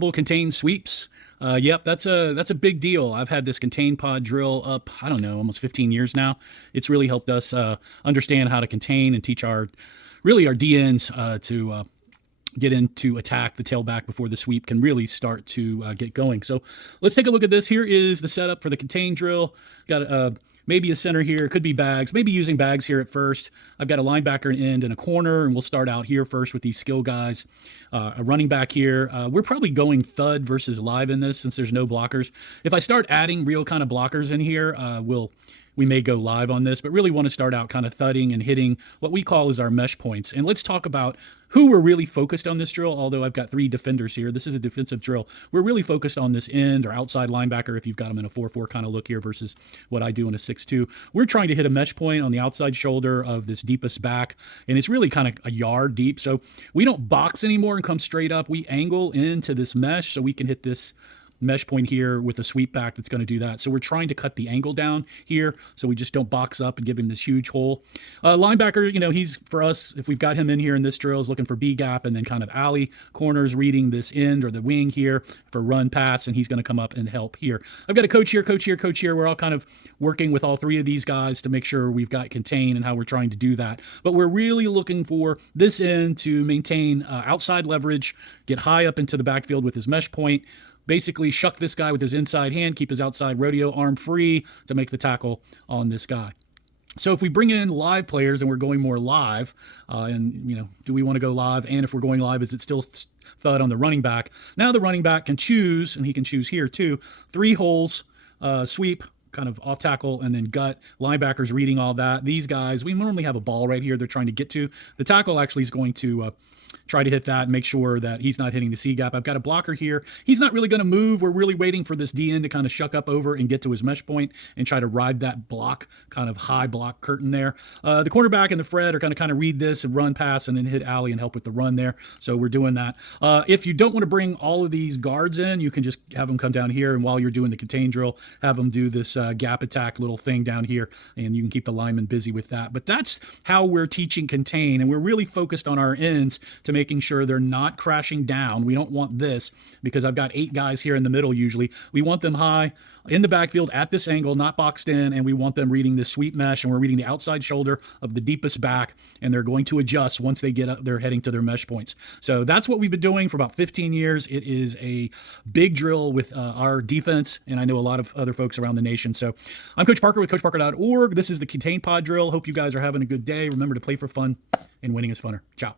Contain sweeps. Yep, that's a big deal. I've had this contain pod drill up, I don't know, almost 15 years now. It's really helped us understand how to contain and teach our DNs to get into attack the tailback before the sweep can really start to get going. So let's take a look at this. Here is the setup for the contain drill. Got maybe a center here. It could be bags. Maybe using bags here at first. I've got a linebacker, an end, and a corner, and we'll start out here first with these skill guys. A running back here. We're probably going thud versus live in this since there's no blockers. If I start adding real kind of blockers in here, we may go live on this, but really want to start out kind of thudding and hitting what we call as our mesh points. And let's talk about who we're really focused on this drill, although I've got 3 defenders here. This is a defensive drill. We're really focused on this end or outside linebacker if you've got them in a 4-4 kind of look here versus what I do in a 6-2. We're trying to hit a mesh point on the outside shoulder of this deepest back, and it's really kind of a yard deep. So we don't box anymore and come straight up. We angle into this mesh so we can hit this mesh point here with a sweep back that's going to do that. So we're trying to cut the angle down here so we just don't box up and give him this huge hole. Linebacker, he's, for us, if we've got him in here in this drill, is looking for B gap and then kind of alley. Corners reading this end or the wing here for run pass, and he's going to come up and help here. I've got a coach here, coach here, coach here. We're all kind of working with all 3 of these guys to make sure we've got contain and how we're trying to do that. But we're really looking for this end to maintain outside leverage, get high up into the backfield with his mesh point, basically shuck this guy with his inside hand, keep his outside rodeo arm free to make the tackle on this guy. So if we bring in live players and we're going more live, do we want to go live? And if we're going live, is it still thud on the running back? Now the running back can choose, and he can choose here too, 3 holes, sweep, kind of off tackle, and then gut. Linebackers reading all that. These guys, we normally have a ball right here they're trying to get to. The tackle actually is going to try to hit that and make sure that he's not hitting the C gap. I've got a blocker here. He's not really going to move. We're really waiting for this DN to kind of shuck up over and get to his mesh point and try to ride that block, kind of high block curtain there. The cornerback and the Fred are going to kind of read this and run pass and then hit alley and help with the run there. So we're doing that. If you don't want to bring all of these guards in, you can just have them come down here, and while you're doing the contain drill, have them do this gap attack little thing down here, and you can keep the lineman busy with that. But that's how we're teaching contain, and we're really focused on our ends to making sure they're not crashing down. We don't want this because I've got 8 guys here in the middle usually. We want them high in the backfield at this angle, not boxed in, and we want them reading this sweep mesh, and we're reading the outside shoulder of the deepest back, and they're going to adjust once they get up, they're heading to their mesh points. So that's what we've been doing for about 15 years. It is a big drill with our defense, and I know a lot of other folks around the nation. So I'm Coach Parker with CoachParker.org. This is the Contain Pod Drill. Hope you guys are having a good day. Remember to play for fun, and winning is funner. Ciao.